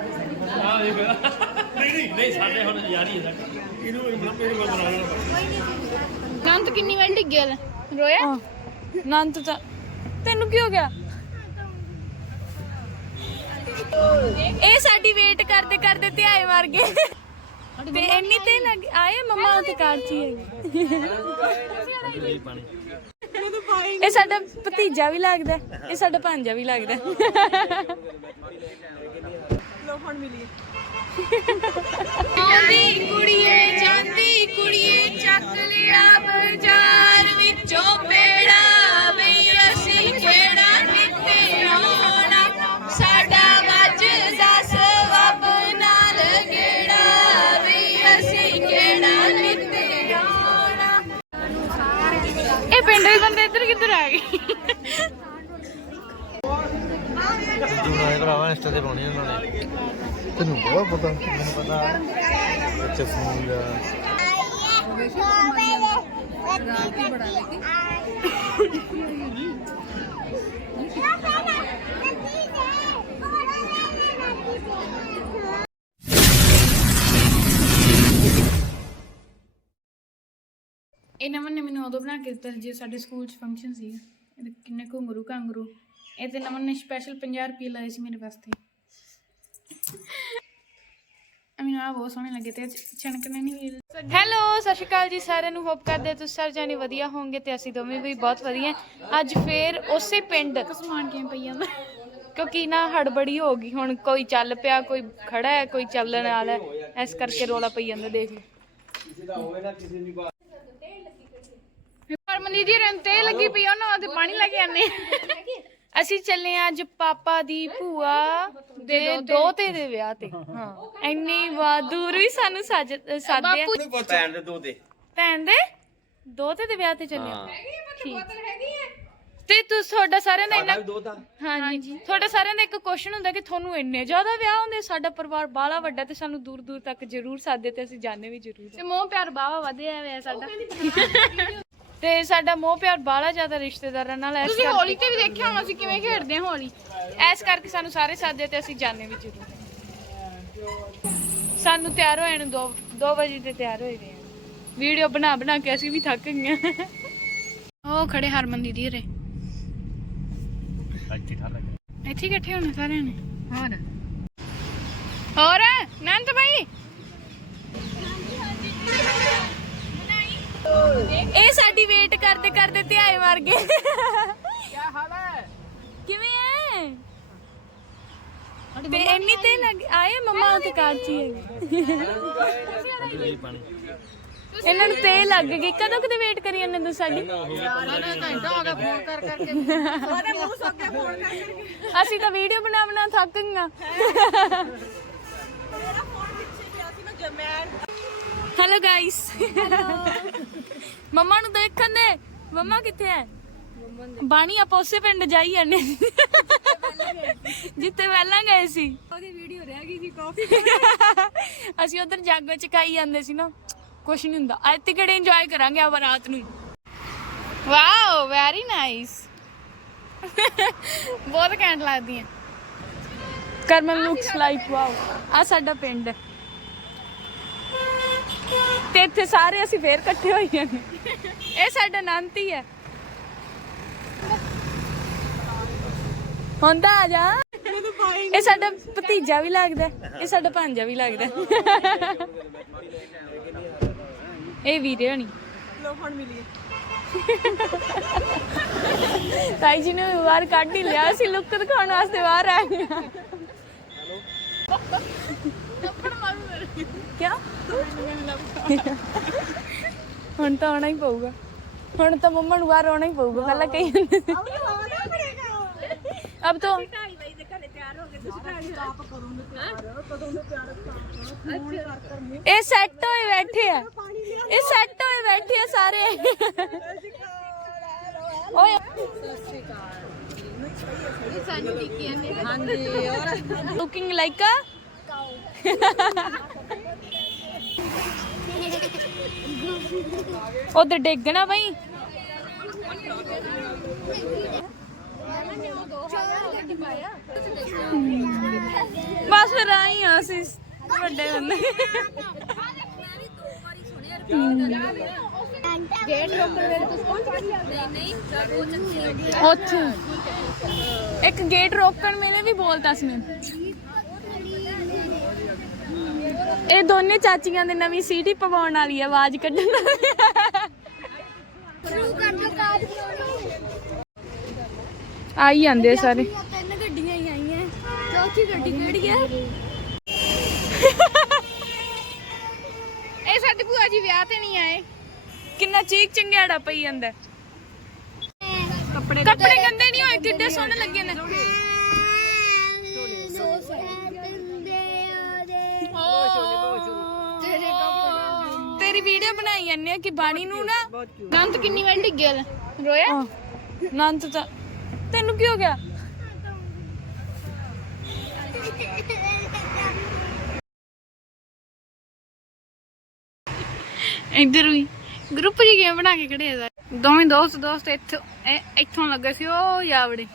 ਹਾਂ ਇਹ ਨਹੀਂ ਨਹੀਂ ਨਹੀਂ ਸਾਡੇ ਹੁਣ ਯਾਰੀ ਹੈ ਸਾਡੀ ਇਹਨੂੰ ਇਹਨੂੰ ਬਣਾ ਲੈਣਾ ਕੰਤ ਕਿੰਨੀ ਵਾਰ ਡਿੱਗਿਆ ਲੈ? ਰੋਇਆ? ਨੰਤ ਤਾਂ ਤੈਨੂੰ ਕੀ ਹੋ ਗਿਆ? ਇਹ ਸਾਡੀ ਵੇਟ ਕਰਦੇ ਕਰਦੇ ਤੇ ਆਏ ਮਰ ਗਏ। ਤੇ ਇੰਨੀ ਤੇ ਲੱਗ ਆਏ ਮਮਾ ਉੱਥੇ ਕਾਰ ਚ ਹੀ ਪਾਣੀ ਇਹ ਸਾਡਾ ਭਤੀਜਾ ਵੀ ਲੱਗਦਾ, ਇਹ ਸਾਡਾ ਭਾਂਜਾ ਵੀ ਲੱਗਦਾ। ਜਾਂਦੀ ਕੁੜੀਏ ਜਾਂਦੀ ਕੁੜੀਏ ਚੱਕ ਲਿਆ ਬਾਜ਼ਾਰ ਵਿੱਚੋਂ ਪੇੜਾ ਬਈ ਅਸੀਂ ਕਿਹੜਾ ਕਿੱਥੇ ਆਉਣਾ ਸਾਡਾ ਵੱਜਦਾ ਸਵਬ ਨਾਲ ਗੇੜਾ ਬਈ ਅਸੀਂ ਕਿਹੜਾ ਕਿੱਥੇ ਆਉਣਾ ਇਹ ਪਿੰਡ ਦੇ ਬੰਦੇ ਇੱਧਰ ਕਿੱਧਰ ਆ ਗਏ? ਇਹ ਭਰਾਵਾ ਇੰਸਟਾ ਤੇ ਪਾਉਣੀ ਉਹਨਾਂ ਨੇ। ਤੈਨੂੰ ਬਹੁਤ ਪਤਾ? ਮੈਨੂੰ ਪਤਾ। ਅੱਛਾ ਫੋਨ ਦਾ। ਇਹਨਾਂ ਨੇ ਮੈਨੂੰ ਉਦੋਂ ਬਣਾ ਕੇ ਦਿੱਤਾ ਜੇ ਸਾਡੇ ਸਕੂਲ 'ਚ ਫੰਕਸ਼ਨ ਸੀ ਇਹਦੇ ਕਿੰਨੇ ਘੁੰਗਰੂ ਘਾਂਗਰੂ ਇਹ ਤੇ ਨਮਨ ਨੇ ਸਪੈਸ਼ਲ 50 ਰੁਪਏ ਲਾਏ ਸੀ ਮੇਰੇ ਵਾਸਤੇ। ਮੈਨੂੰ ਆ ਬਹੁਤ ਸੋਹਣੇ ਲੱਗੇ ਤੇ ਚਣਕਣੇ ਨਹੀਂ ਵੀਰ ਹੈਲੋ ਸਤਿ ਸ਼੍ਰੀ ਅਕਾਲ ਜੀ ਸਾਰਿਆਂ ਨੂੰ। ਹੋਪ ਕਰਦੇ ਤੁਸੀਂ ਸਾਰੇ ਜਾਣੇ ਵਧੀਆ ਹੋਵੋਗੇ ਤੇ ਅਸੀਂ ਦੋਵੇਂ ਵੀ ਬਹੁਤ ਵਧੀਆ। ਅੱਜ ਫੇਰ ਉਸੇ ਪਿੰਡ। ਸਮਾਨ ਕਿਵੇਂ ਪਈ ਜਾਂਦਾ ਕਿਉਂਕਿ ਨਾ ਹੜਬੜੀ ਹੋ ਗਈ ਹੁਣ ਕੋਈ ਚੱਲ ਪਿਆ ਕੋਈ ਖੜਾ ਹੈ ਕੋਈ ਚੱਲਣ ਵਾਲਾ ਹੈ। ਇਸ ਕਰਕੇ ਰੋਲਾ ਪਈ ਜਾਂਦਾ ਦੇਖ ਲਓ। ਹਰਮਨੀ ਦੀ ਰਨ ਤੇ ਲੱਗੀ ਪਈ ਉਹਨਾਂ ਤੇ ਪਾਣੀ ਲੈ ਕੇ ਆਨੇ ਅਸੀਂ ਚੱਲੇ ਹਾਂ ਅੱਜ ਪਾਪਾ ਦੀ ਭੂਆ ਦੇ ਦੋਤੇ ਦੇ ਵਿਆਹ ਤੇ। ਹਾਂ। ਇੰਨੀ ਵਾ ਦੂਰ ਵੀ ਸਾਨੂੰ ਸੱਜ ਸਾਦੇ ਆ। ਭੈਣ ਦੇ ਦੋ ਦੇ। ਭੈਣ ਦੇ? ਦੋਤੇ ਦੇ ਵਿਆਹ ਤੇ ਚੱਲੇ ਹਾਂ। ਠੀਕ। ਤੇ ਤੂੰ ਤੁਹਾਡਾ ਸਾਰਿਆਂ ਦਾ ਇੰਨਾ ਦੋ ਤਾਂ। ਹਾਂਜੀ। ਤੁਹਾਡਾ ਸਾਰਿਆਂ ਦਾ ਇੱਕ ਕੁਐਸਚਨ ਹੁੰਦਾ ਕਿ ਤੁਹਾਨੂੰ ਇੰਨੇ ਜ਼ਿਆਦਾ ਵਿਆਹ ਹੁੰਦੇ ਸਾਡਾ ਪਰਿਵਾਰ ਬਾਹਲਾ ਵੱਡਾ ਤੇ ਸਾਨੂੰ ਦੂਰ ਦੂਰ ਤੱਕ ਜ਼ਰੂਰ ਸਾਦੇ ਤੇ ਅਸੀਂ ਜਾਣੇ ਵੀ ਜ਼ਰੂਰ ਤੇ ਮੋਹ ਪਿਆਰ ਬਾਵਾ ਵਧਿਆ ਹੋਇਆ ਸਾਡਾ। ਤੇ ਸਾਡਾ ਮੋਹ ਪਿਆਰ ਬਾਹਲਾ ਜ਼ਿਆਦਾ ਰਿਸ਼ਤੇਦਾਰਾਂ ਨਾਲ ਇਸ ਤੁਸੀਂ ਹੋਲੀ ਤੇ ਵੀ ਦੇਖਿਆ ਹੋਣਾ ਅਸੀਂ ਕਿਵੇਂ ਖੇਡਦੇ ਹਾਂ ਹੋਲੀ? ਇਸ ਕਰਕੇ ਸਾਨੂੰ ਸਾਰੇ ਸਾਦੇ ਤੇ ਅਸੀਂ ਜਾਣੇ ਵੀ ਜ਼ਰੂਰ। ਸਾਨੂੰ ਤਿਆਰ ਹੋਏ ਨੂੰ 2 2 ਵਜੇ ਤੇ ਤਿਆਰ ਹੋਏ ਆ। ਵੀਡੀਓ ਬਣਾ ਬਣਾ ਕੇ ਅਸੀਂ ਵੀ ਥੱਕ ਗਏ ਉਹ ਖੜੇ ਹਰਮਨ ਦੀਦੀ ਰੇ ਇੱਥੇ ਇਕੱਠੇ ਹੋਣੇ ਸਾਰਿਆਂ ਨੇ। ਹੋਰ? ਹੋਰ ਨੰਦ ਭਾਈ ਇਹ ਸਾਡੀ ਵੇਟ ਕਰਦੇ ਕਰਦੇ ਤੇ ਆਏ ਮਰ ਗਏ। ਕੀ ਹਾਲ ਹੈ? ਕਿਵੇਂ ਹੈ ਤੇ ਇੰਨੀ ਤੇ ਲੱਗ ਆਏ ਮਮਾ ਉੱਥੇ ਕਾਰ ਚ ਹੀ ਇਹਨਾਂ ਨੂੰ ਤੇ ਲੱਗ ਗਈ। ਕਦੋਂ ਕਦੇ ਵੇਟ ਕਰੀ ਜਾਂਦੇ ਤੂੰ ਸਾਡੀ? ਅਸੀਂ ਤਾਂ ਵੀਡੀਓ ਬਣਾ ਬਣਾ ਥੱਕ ਗਈਆਂ ਹੈਲੋ ਗਾਇਸ ਮੰਮਾ ਨੂੰ ਦੇਖਣ ਦੇ। ਮੰਮਾ ਕਿੱਥੇ ਹੈ ਬਾਣੀ ਆਪਾਂ ਉਸੇ ਪਿੰਡ ਜਾਈ ਜਾਂਦੇ ਜਿੱਥੇ ਪਹਿਲਾਂ ਗਏ ਸੀ। ਉਹਦੀ ਵੀਡੀਓ ਰਹਿ ਗਈ ਸੀ ਕਾਫੀ ਅਸੀਂ ਉਧਰ ਜਾਗੋ ਚਕਾਈ ਜਾਂਦੇ ਸੀ ਨਾ। ਕੁਛ ਨਹੀਂ ਹੁੰਦਾ। ਅੱਜ ਤੇ ਕਿਹੜੇ ਇੰਜੋਏ ਕਰਾਂਗੇ ਆਪਾਂ ਰਾਤ ਨੂੰ। ਵਾਓ ਵੈਰੀ ਨਾਈਸ ਬਹੁਤ ਘੈਂਟ ਲੱਗਦੀਆਂ। ਕਰਮਨ ਲੁਕਸ ਲਾਈਕ ਵਾਓ ਆ ਸਾਡਾ ਪਿੰਡ। ਹੈ। ਤੇ ਇੱਥੇ ਸਾਰੇ ਅਸੀਂ ਫੇਰ ਇਕੱਠੇ ਹੋਈ ਜਾਂਦੇ ਇਹ ਸਾਡਾ ਨੰਤ ਹੀ ਹੈ। ਹੁੰਦਾ ਆ ਜਾ। ਇਹ ਸਾਡਾ ਭਤੀਜਾ ਵੀ ਲੱਗਦਾ ਇਹ ਸਾਡਾ ਭਾਂਜਾ ਵੀ ਲੱਗਦਾ ਇਹ ਵੀਰੇ ਹਣੀ। ਲੋ ਹੁਣ ਮਿਲੀਏ। ਤਾਈ ਜੀ ਨੇ ਬਾਹਰ ਕੱਢ ਹੀ ਲਿਆ ਸੀ ਲੁੱਕ ਦਿਖਾਉਣ ਵਾਸਤੇ ਬਾਹਰ ਆ ਗਏ ਕਿਆ ਹੁਣ ਤਾਂ ਆਉਣਾ ਹੀ ਪਊਗਾ। ਹੁਣ ਤਾਂ ਮੰਮਾ ਨੂੰ ਬਾਹਰ ਆਉਣਾ ਹੀ ਪਊਗਾ ਪਹਿਲਾਂ ਕਹੀ ਜਾਂਦੇ ਸੀ। ਅਬ ਤਾਂ ਇਹ ਸੈੱਟ ਹੋਏ ਬੈਠੇ ਆ। ਇਹ ਸੈੱਟ ਹੋਏ ਬੈਠੇ ਆ ਸਾਰੇ। ਓਏ। ਲੁਕਿੰਗ ਲਾਈਕ ਅ ਉਧਰ ਡੇਗਣਾ ਬਈ ਬਸ ਫਿਰ ਆਈ ਅਸੀਂ ਵੱਡੇ ਹੁੰਦੇ ਗੇਟ ਰੋਕਣ ਵੇਲੇ ਤੁਸੀਂ ਪਹੁੰਚ ਨਹੀਂ ਨਹੀਂ ਉਹ ਚੱਕੀ ਉੱਥੇ ਇੱਕ ਗੇਟ ਰੋਕਣ ਵੇਲੇ ਵੀ ਬੋਲਤਾ ਸੀ ਮੈਂ ਇਹ ਦੋਨੇ ਚਾਚੀਆਂ ਦੇ ਨਵੀਂ ਸੀਟੀ ਪਵਾਉਣ ਵਾਲੀ ਆ ਆਵਾਜ਼ ਕੱਢਣ। ਸ਼ੁਰੂ ਕਰ ਆਈ ਜਾਂਦੇ ਆ ਸਾਰੇ। ਤਿੰਨ ਗੱਡੀਆਂ ਹੀ ਆਈਆਂ। ਚੌਥੀ ਗੱਡੀ ਕਿਹੜੀ ਹੈ ਇਹ ਸਾਡੇ ਭੂਆ ਜੀ ਵਿਆਹ ਤੇ ਨਹੀਂ ਆਏ। ਕਿੰਨਾ ਚੀਕ ਚੰਗਿਆੜਾ ਪਈ ਜਾਂਦਾ। ਕੱਪੜੇ ਕੱਪੜੇ ਗੰਦੇ ਨਹੀਂ ਹੋਏ ਕਿੱਡੇ ਸੋਹਣੇ ਲੱਗੇ ਨੇ। ਜਾਂਦੇ ਆ ਕਿ ਬਾਣੀ ਨੂੰ ਨਾ ਨੰਤ ਕਿੰਨੀ ਵਾਰ ਡਿੱਗਿਆ ਲੈ? ਰੋਇਆ? ਨੰਤ ਤਾਂ ਤੈਨੂੰ ਕੀ ਹੋ ਗਿਆ? ਇੱਧਰ ਵੀ ਗਰੁੱਪ ਜੀ ਗੇਮ ਬਣਾ ਕੇ ਖੜੇ ਆ ਦੋਵੇਂ ਦੋਸਤ ਦੋਸਤ ਇੱਥੋਂ ਇੱਥੋਂ ਲੱਗੇ ਸੀ ਉਹ ਜਾਵੜੇ।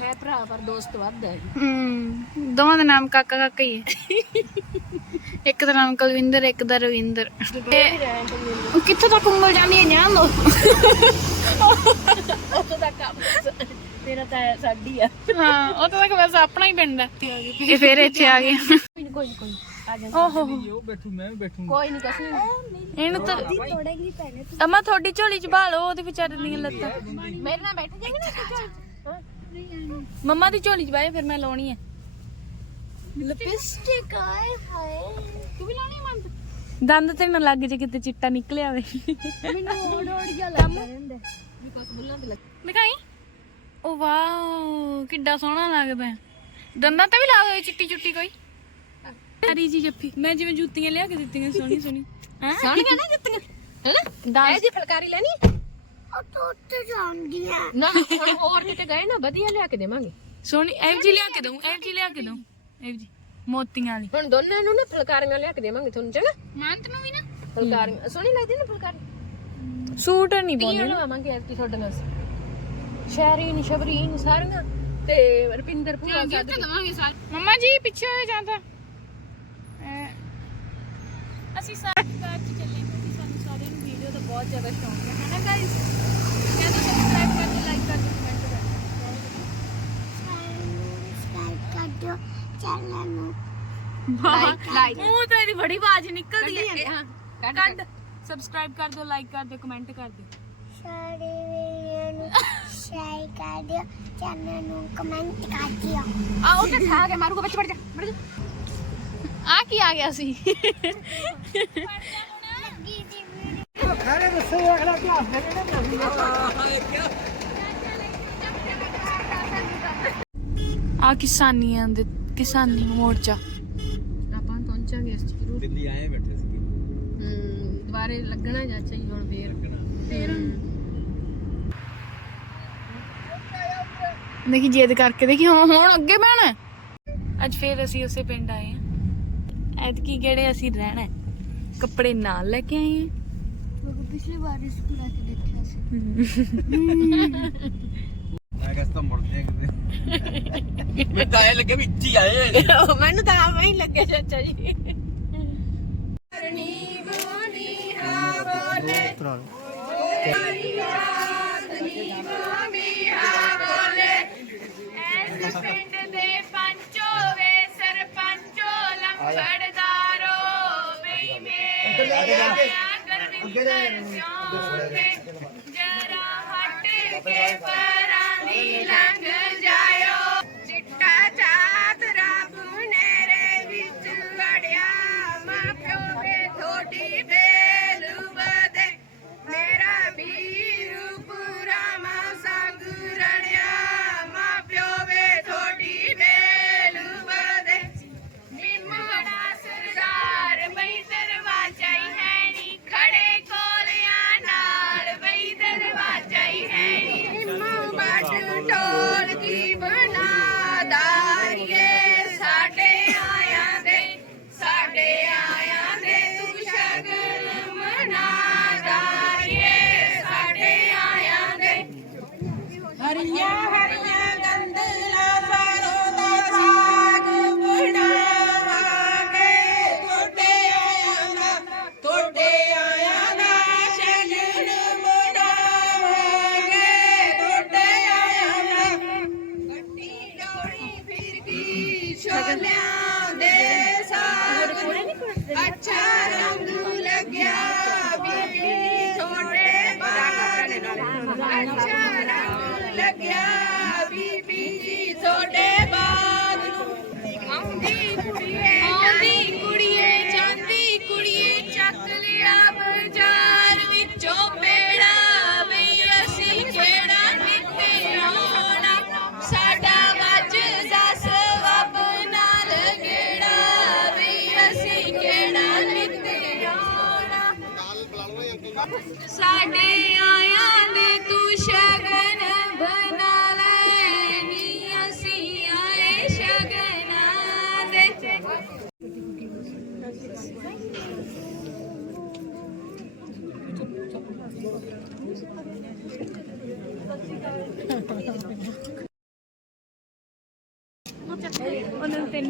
ਹੈ ਭਰਾ ਪਰ ਦੋਸਤ ਵੱਧ ਹੈ। ਹਮ ਦੋਵਾਂ ਦਾ ਨਾਮ ਕਾਕਾ ਕਾਕਾ ਹੀ ਹੈ। ਇੱਕ ਦਾ ਨਾਮ ਕੁਲਵਿੰਦਰ ਇੱਕ ਦਾ ਰਵਿੰਦਰ। ਉਹ ਕਿੱਥੋਂ ਤੱਕ ਉਂਗਲ ਜਾਂਦੀ ਹੈ ਜਾਣ ਦੋ ਦਾ ਕੰਮ ਤੇਰਾ ਤਾਂ ਸਾਡੀ ਆ। ਹਾਂ ਉਹ ਤਾਂ ਤੱਕ ਬਸ ਆਪਣਾ ਹੀ ਪਿੰਡ ਹੈ ਇਹ ਫੇਰ ਇੱਥੇ ਆ ਗਏ ਕੋਈ ਕੋਈ ਕੋਈ ਨੀ। ਆ ਜਾ। ਓਹੋ ਕੋਈ ਨਹੀਂ ਕਸੀ ਇਹਨੂੰ ਤਾਂ ਤੋੜੇਗੀ ਪਹਿਲੇ ਅਮਾ ਤੁਹਾਡੀ ਝੋਲੀ ਚ ਬਾਲੋ ਉਹਦੇ ਵਿਚਾਰੇ ਦੀਆਂ ਲੱਤਾਂ। ਮੇਰੇ ਨਾਲ ਬੈਠ ਜਾਏਗੀ ਨਾ ਮੰਮਾ ਦੀ ਝੋਲੀ ਚ ਬਾਏ ਫਿਰ ਮੈਂ ਲਾਉਣੀ ਹੈ ਲਿਪਸਟਿਕ ਆਏ ਹਾਏ ਤੂੰ ਵੀ ਲਾਣੀ ਮੰਨ ਦੰਦ ਤੇ ਨਾ ਲੱਗ ਜੇ ਕਿਤੇ ਚਿੱਟਾ ਨਿਕਲਿਆ ਹੋਵੇ। ਮੈਨੂੰ ਓੜ ਓੜ ਜਿਹਾ ਲੱਗਦਾ ਰਹਿੰਦਾ। ਬਿਕੋਜ਼ ਬੁੱਲਾਂ ਤੇ ਲੱਗ ਦਿਖਾਈ। ਓ ਵਾਓ ਕਿੱਡਾ ਸੋਹਣਾ ਲੱਗਦਾ ਹੈ। ਦੰਦਾਂ ਤੇ ਵੀ ਲਾ ਹੋਈ ਚਿੱਟੀ ਚੁੱਟੀ ਕੋਈ। ਹਰੀ ਜੀ ਜੱਫੀ। ਮੈਂ ਜਿਵੇਂ ਜੁੱਤੀਆਂ ਲਿਆ ਕੇ ਦਿੱਤੀਆਂ ਸੋਹਣੀ ਸੋਹਣੀ। ਹਾਂ? ਸਾਣੀਆਂ ਨਾ ਜੁੱਤੀਆਂ? ਹੈਨਾ ਦੱਸ ਜੀ ਫਲਕਾਰੀ ਲੈਣੀ ਉਹ ਟੁੱਟ ਜਾਂਦੀਆਂ। ਨਾ ਹੁਣ ਹੋਰ ਕਿਤੇ ਗਏ ਨਾ ਵਧੀਆ ਲਿਆ ਕੇ ਦੇਵਾਂਗੇ। ਸੋਹਣੀ ਐਵ ਜੀ ਲਿਆ ਕੇ ਦਊਂ ਐਵ ਜੀ ਲਿਆ ਕੇ ਦਊਂ। ਐਵ ਜੀ ਮੋਤੀਆਂ ਵਾਲੀ। ਹੁਣ ਦੋਨਾਂ ਨੂੰ ਨਾ ਫਲਕਾਰੀਆਂ ਲਿਆ ਕੇ ਦੇਵਾਂਗੇ ਤੁਹਾਨੂੰ ਚੰਗਾ? ਮੰਤ ਨੂੰ ਵੀ ਨਾ। ਫਲਕਾਰੀਆਂ ਸੋਹਣੀ ਲੱਗਦੀ ਨਾ ਫਲਕਾਰੀ? ਸੂਟ ਨਹੀਂ ਪਾਉਂਦੀ ਤੀਆਂ ਲਵਾਵਾਂਗੇ ਐਤਕੀ ਤੁਹਾਡੇ ਨਾਲ। ਸ਼ਹਿਰੀਨ ਸ਼ਬਰੀਨ ਸਾਰੀਆਂ। ਤੇ ਰਪਿੰਦਰ ਭੂਆ ਗਿਫਟ ਦਵਾਂਗੇ ਸਾਰ। ਮੰਮਾ ਜੀ ਪਿੱਛੇ ਹੋਏ ਜਾਂਦਾ ਅਸੀਂ ਸਾਰੇ ਕਾਰ ਚ ਚੱਲੇ ਕਿਉਂਕਿ ਸਾਨੂੰ ਸਾਰਿਆਂ ਨੂੰ ਵੀਡੀਓ ਦਾ ਬਹੁਤ ਜ਼ਿਆਦਾ ਸ਼ੌਂਕ ਹੈ। ਹੈਨਾ ਗਾਇਸ ਕਹਿੰਦੇ ਸਬਸਕ੍ਰਾਈਬ ਕਰ ਦਿਓ ਲਾਈਕ ਕਰ ਦਿਓ ਕਮੈਂਟ ਕਰ ਲਾਈਕ ਲਾਈਕ ਦਿਓ ਉਹ ਤਾਂ ਇਹਦੀ ਬੜੀ ਆਵਾਜ਼ ਨਿਕਲਦੀ ਹੈ। ਹਾਂ ਕੱਢ ਸਬਸਕ੍ਰਾਈਬ ਕਰ ਦਿਓ ਲਾਈਕ ਕਰ ਦਿਓ ਕਮੈਂਟ ਕਰ ਦਿਓ। ਸਾਰੇ ਵੀਡੀਓ ਨੂੰ ਸ਼ੇਅਰ ਕਰ ਦਿਓ ਚੈਨਲ ਨੂੰ ਕਮੈਂਟ ਕਰ ਦਿਓ। ਆ ਉਹ ਤੇ ਖਾ ਕੇ ਮਾਰੂਗਾ ਬੱਚ ਬੱਚ ਬੱਚ ਆ ਕੀ ਆ ਗਿਆ ਸੀ? ਆ ਕਿਸਾਨੀਆਂ ਦੇ ਕਿਸਾਨੀ ਮੋਰਚਾ। ਆਪਾਂ ਪਹੁੰਚਾਂਗੇ ਇਸ ਜ਼ਰੂਰ। ਦਿੱਲੀ ਆਏ ਬੈਠੇ ਸੀਗੇ। ਹੂੰ ਦੁਬਾਰੇ ਲੱਗਣਾ ਜਾਂ ਚਾਹੀ ਹੁਣ ਫੇਰ। ਦੇਖੀ ਜਿੱਦ ਕਰਕੇ ਦੇਖੀ ਹੁਣ ਹੁਣ ਅੱਗੇ ਬਹਿਣਾ ਅੱਜ ਫੇਰ ਅਸੀਂ ਉਸੇ ਪਿੰਡ ਆਏ ਹਾਂ। ਐਤਕੀ ਕਿਹੜੇ ਅਸੀਂ ਰਹਿਣਾ ਹੈ। ਕੱਪੜੇ ਨਾਲ ਲੈ ਕੇ ਆਏ ਹਾਂ। ਪਿਛਲੀ ਵਾਰ ਸਕੂਲ ਆ ਕੇ ਦੇਖਿਆ ਸੀ। ਮੈਂ ਕਹਿੰਦਾ ਮੁੜਦੇ ਕਿਤੇ। ਮੈਂ ਤਾਂ ਐ ਲੱਗੇ ਵੀ ਇੱਥੇ ਹੀ ਆਏ ਮੈਨੂੰ ਤਾਂ ਆਵੇਂ ਹੀ ਲੱਗਿਆ ਚਾਚਾ ਜੀ। ਐਸ ਪਿੰਡ ਦੇ ਪੰਚੋ ਵੇ ਸਰਪੰਚੋ ਲੰਬੜਦਾਰੋ ਬਈ ਮੇਰੇ ਗੁਰਵਿੰਦਰ ਚੌਂਕੇ ਜਰਾ ਹਟ ਕੇ ਪਰਾਂ ਦੀ ਲੰਘ Yeah.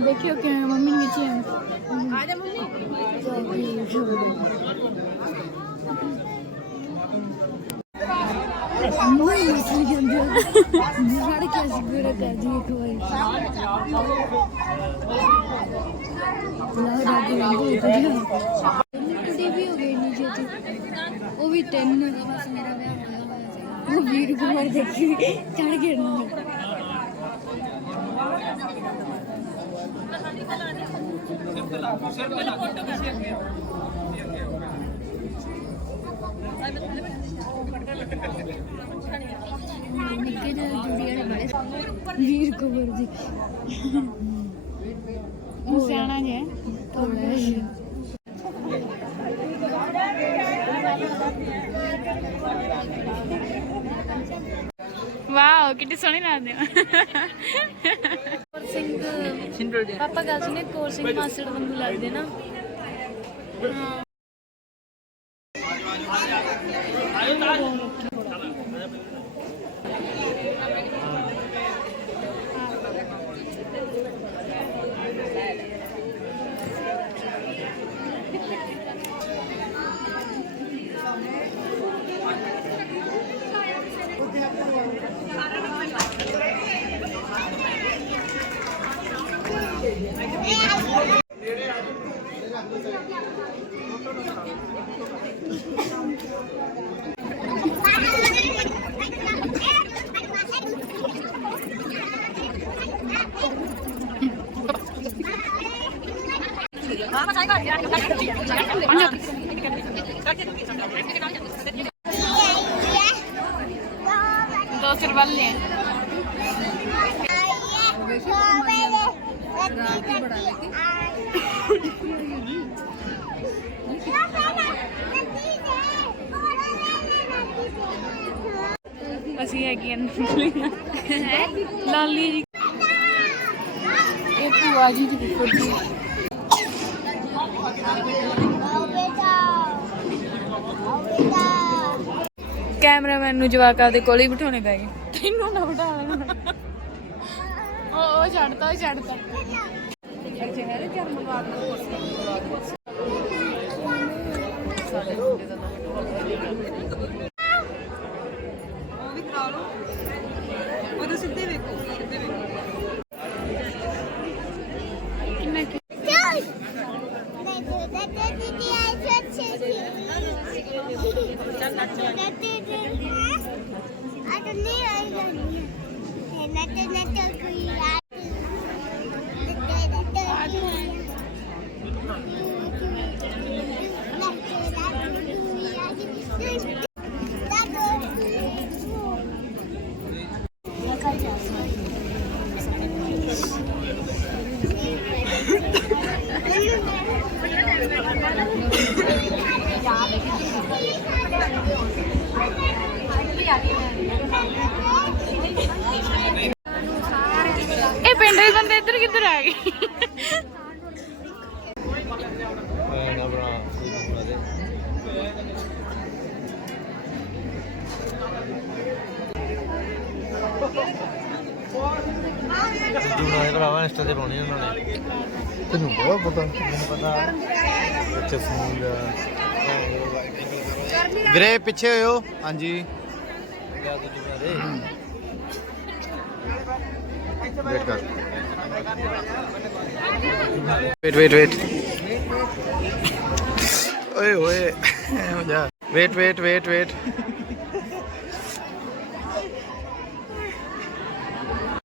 ਦੇਖਿਓ ਕਿ ਮੰਮੀ ਨੇ ਵਿੱਚ ਆ ਜਾ ਮੰਮੀ ਮੈਂ ਮਸਲੀ ਜਾਂਦੇ ਫੜ ਕੇ ਅਸੀਂ ਗੁਰੇ ਕਰ ਦੀ ਇੱਕ ਵਾਰੀ ਲਾ ਰਾਤ ਨੂੰ ਬਹੁਤ ਵਧੀਆ ਟੀਵੀ ਵੀ ਹੋ ਗਈ ਨੀਚੇ ਤੇ ਉਹ ਵੀ ਤਿੰਨ ਬਸ ਮੇਰਾ ਵਿਆਹ ਹੋਇਆ ਹੋਇਆ ਸੀ ਉਹ ਵੀਰ ਕੁਮਾਰ ਦੇਖੀ ਚੜ ਗਿਆ ਨਾ ਨਿੱਕੇ ਜਿਹੇ ਜੁੜੀ ਵਾਲੇ ਬੜੇ ਵੀਰ ਕੁਮਾਰ ਜੀ। ਉਹ ਸਿਆਣਾ ਜੇ ਥੋੜਾ ਜਿਹਾ ਵਾਓ ਕਿੰਨੀ ਸੋਹਣੇ ਲੱਗਦੇ ਆ। ਸਿੰਘ ਪਾਪਾ ਗੱਲ ਸੁਣੇ ਕੋਰ ਸਿੰਘ ਮਾਸੜ ਵਾਂਗੂ ਲੱਗਦੇ ਨਾ। ਦੋ ਸਿਰ ਵੱਲ ਲੈ ਅਸੀਂ ਹੈਗੀਆਂ ਲਾਲੀ ਜੀ। ਇਹ ਭੂਆ ਜੀ ਦੀ। ਜੀ ਕੈਮਰਾਮੈਨ ਨੂੰ ਜਵਾਕਾਂ ਦੇ ਕੋਲ ਹੀ ਬਿਠਾਉਣੇ ਗਏ। ਤੈਨੂੰ ਨਾ ਬਿਠਾ ਲੈਣਾ। ਉਹ ਕਿੰਨਾ ਕਿ ਅਟਲੀ ਆਈ ਜਾਨੀ ਹੈ ਨੱਟ ਨੱਟ ਕੋਈ ਆ ਇਹ ਪਿੰਡ ਦੇ ਬੰਦੇ ਇੱਧਰ ਕਿੱਧਰ ਆ ਗਏ ਐ ਨਾ ਬਣਾ ਇਹ ਬਣਾ ਦੇ ਜੂਨਾ ਇਹ ਭਰਾਵਾ ਇੰਸਟਾ ਤੇ ਪਾਉਣੀ ਉਹਨਾਂ ਨੇ। ਤੈਨੂੰ ਬਹੁਤ ਪਤਾ? ਮੈਨੂੰ ਪਤਾ। ਅੱਛਾ ਫੋਨ ਦਾ ਵੀਰੇ ਪਿੱਛੇ ਹੋਇਓ। ਹਾਂਜੀ। ਵੇਟ ਕਰ। ਵੇਟ ਵੇਟ ਵੇਟ ਓਏ ਓਏ ਹੋ ਜਾ ਵੇਟ ਵੇਟ ਵੇਟ ਵੇਟ